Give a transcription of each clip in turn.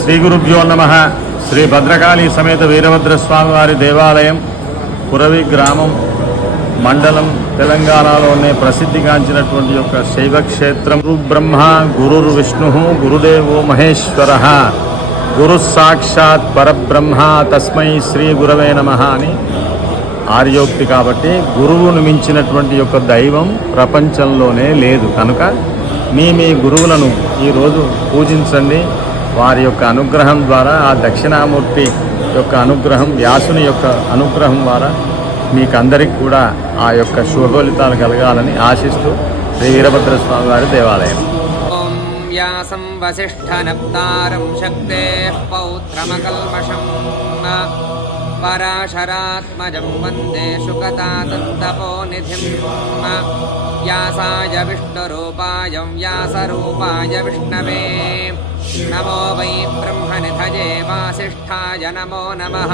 శ్రీ గురుభ్యో నమః. శ్రీ భద్రకాళి సమేత వీరభద్రస్వామి వారి దేవాలయం పురవి గ్రామం మండలం తెలంగాణలోనే ప్రసిద్ధిగాంచినటువంటి యొక్క శైవక్షేత్రం. గురు బ్రహ్మ గురుర్ విష్ణు గురుదేవో మహేశ్వర గురు సాక్షాత్ పరబ్రహ్మ తస్మై శ్రీ గురవే నమః అని ఆర్యోక్తి. కాబట్టి గురువును మించినటువంటి యొక్క దైవం ప్రపంచంలోనే లేదు. కనుక మీ గురువులను ఈరోజు పూజించండి. వారి యొక్క అనుగ్రహం ద్వారా, ఆ దక్షిణామూర్తి యొక్క అనుగ్రహం, వ్యాసుని యొక్క అనుగ్రహం ద్వారా మీకందరికి కూడా ఆ యొక్క శుభఫలితాలు కలగాలని ఆశిస్తూ శ్రీ వీరభద్రస్వామి వారి దేవాలయం. ఓం వ్యాసం వసిష్ఠనప్తారం శక్తేః పౌత్రమకల్మషం పరాశరాత్మజం వందే శుకతాతంతపోనిధిం వ్యాసాయ విష్ణురూపాయ వ్యాసరూపాయ విష్ణవే నమో వై బ్రహ్మనిధయే వాసిష్ఠాయ నమో నమః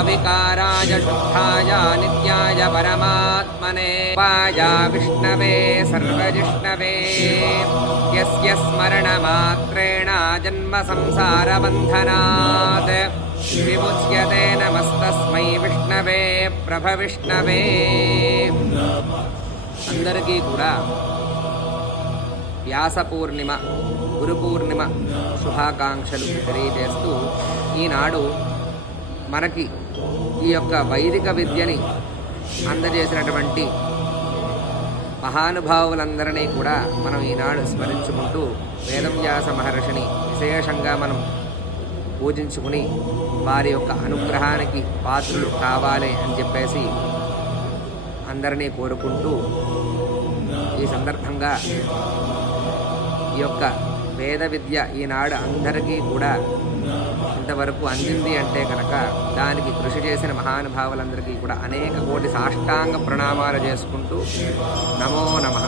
అవికారాయ శుద్ధాయ నిత్యాయ పరమాత్మనే వాయ విష్ణవే సర్వజిష్ణవే యస్య స్మరణమాత్రేణ జన్మ సంసారబంధనాత్ విముచ్యతే నమస్తస్మై విష్ణవే ప్రభవిష్ణవే. అందరికీ కూడా వ్యాస పూర్ణిమ, గురు పూర్ణిమ శుభాకాంక్షలు తెలియజేస్తూ, ఈనాడు మనకి ఈ యొక్క వైదిక విద్యని అందజేసినటువంటి మహానుభావులందరినీ కూడా మనం ఈనాడు స్మరించుకుంటూ వేదవ్యాస మహర్షిని విశేషంగా మనం పూజించుకుని వారి యొక్క అనుగ్రహానికి పాత్రులు కావాలి అని చెప్పేసి అందరినీ కోరుకుంటూ, ఈ సందర్భంగా ఈ యొక్క వేద విద్య ఈనాడు అందరికీ కూడా ఇంతవరకు అందింది అంటే కనుక దానికి కృషి చేసిన మహానుభావులందరికీ కూడా అనేక కోటి సాష్టాంగ ప్రణామాలు చేసుకుంటూ నమో నమః.